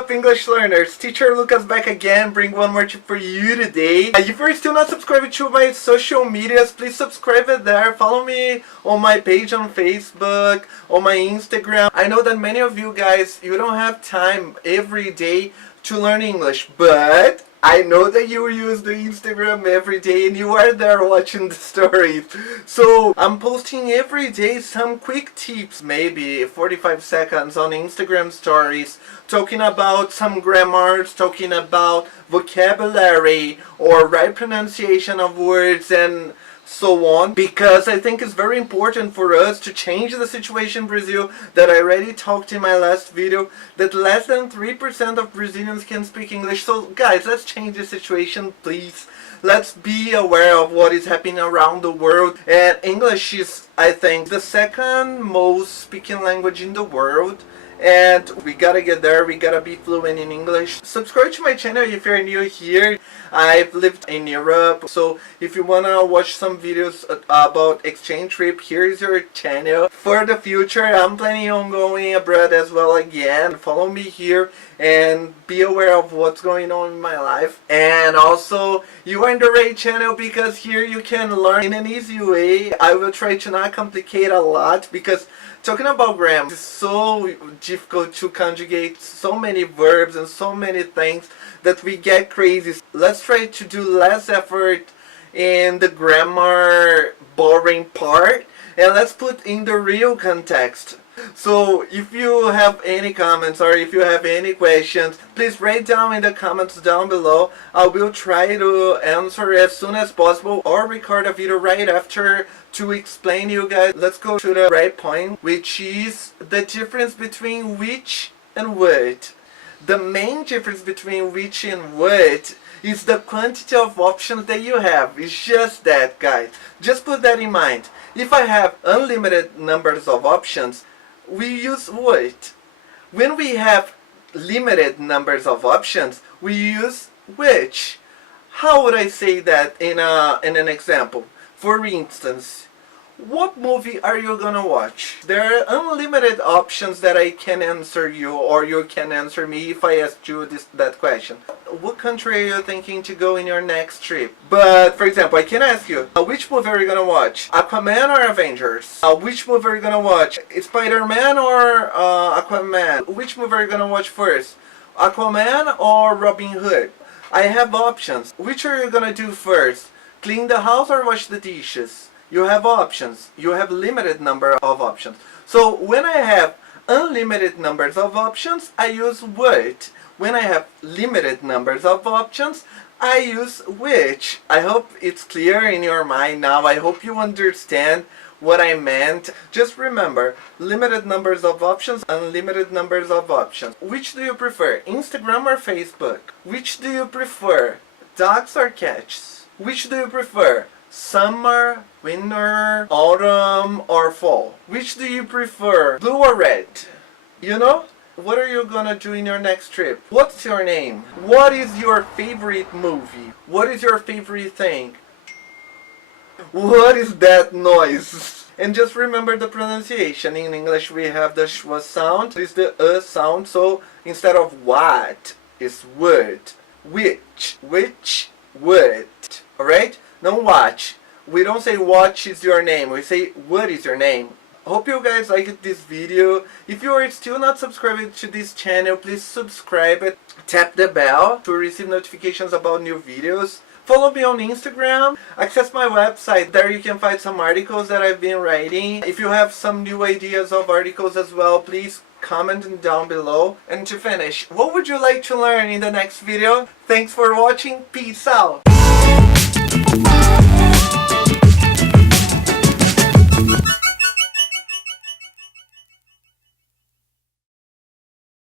up, English learners? Teacher Lucas back again, bring one more tip for you today. If you're still not subscribed to my social medias, please subscribe it there. Follow me on my page on Facebook, on my Instagram. I know that many of you guys, you don't have time every day to learn English, but I know that you use the Instagram every day and you are there watching the stories. So I'm posting every day some quick tips, maybe 45 seconds on Instagram stories, talking about some grammars, talking about vocabulary or right pronunciation of words and so on, because I think it's very important for us to change the situation in Brazil that I already talked in my last video, that less than 3% of Brazilians can speak English. So guys, let's change the situation, please. Let's be aware of what is happening around the world. And English is, I think, the second most spoken language in the world. And we gotta get there, we gotta be fluent in English. Subscribe to my channel if you're new here. I've lived in Europe, so if you wanna watch some videos about exchange trip, here's your channel. For the future, I'm planning on going abroad as well again. Follow me here and be aware of what's going on in my life. And also, you are in the right channel because here you can learn in an easy way. I will try to not complicate a lot because talking about grammar is so difficult to conjugate so many verbs and so many things that we get crazy. Let's try to do less effort in the grammar boring part and let's put in the real context. So if you have any comments or if you have any questions, please write down in the comments down below. I will try to answer as soon as possible or record a video right after to explain you guys. Let's go to the right point, which is the difference between which and what. The main difference between which and what is the quantity of options that you have. It's just that, guys. Just put that in mind. If I have unlimited numbers of options, we use what? When we have limited numbers of options, we use which. How would I say that in an example? For instance, what movie are you gonna watch? There are unlimited options that I can answer you or you can answer me if I asked you that question. What country are you thinking to go in your next trip? But for example, I can ask you, which movie are you gonna watch? Aquaman or Avengers? Which movie are you gonna watch? Spider-Man or Aquaman? Which movie are you gonna watch first? Aquaman or Robin Hood? I have options. Which are you gonna do first? Clean the house or wash the dishes? You have options. You have limited number of options. So when I have unlimited numbers of options, I use what? When I have limited numbers of options, I use which. I hope it's clear in your mind now. I hope you understand what I meant. Just remember, limited numbers of options, unlimited numbers of options. Which do you prefer, Instagram or Facebook? Which do you prefer, dogs or cats? Which do you prefer, summer, winter, autumn, or fall? Which do you prefer, blue or red? You know? What are you gonna do in your next trip? What's your name? What is your favorite movie? What is your favorite thing? What is that noise? And just remember the pronunciation. In English we have the schwa sound. This is the sound. So instead of what, it's what. Which, what. Alright? Don't watch. We don't say what is your name. We say what is your name. Hope you guys liked this video. If you are still not subscribed to this channel, please subscribe it. Tap the bell to receive notifications about new videos. Follow me on Instagram. Access my website. There you can find some articles that I've been writing. If you have some new ideas of articles as well, please comment down below. And to finish, what would you like to learn in the next video? Thanks for watching. Peace out.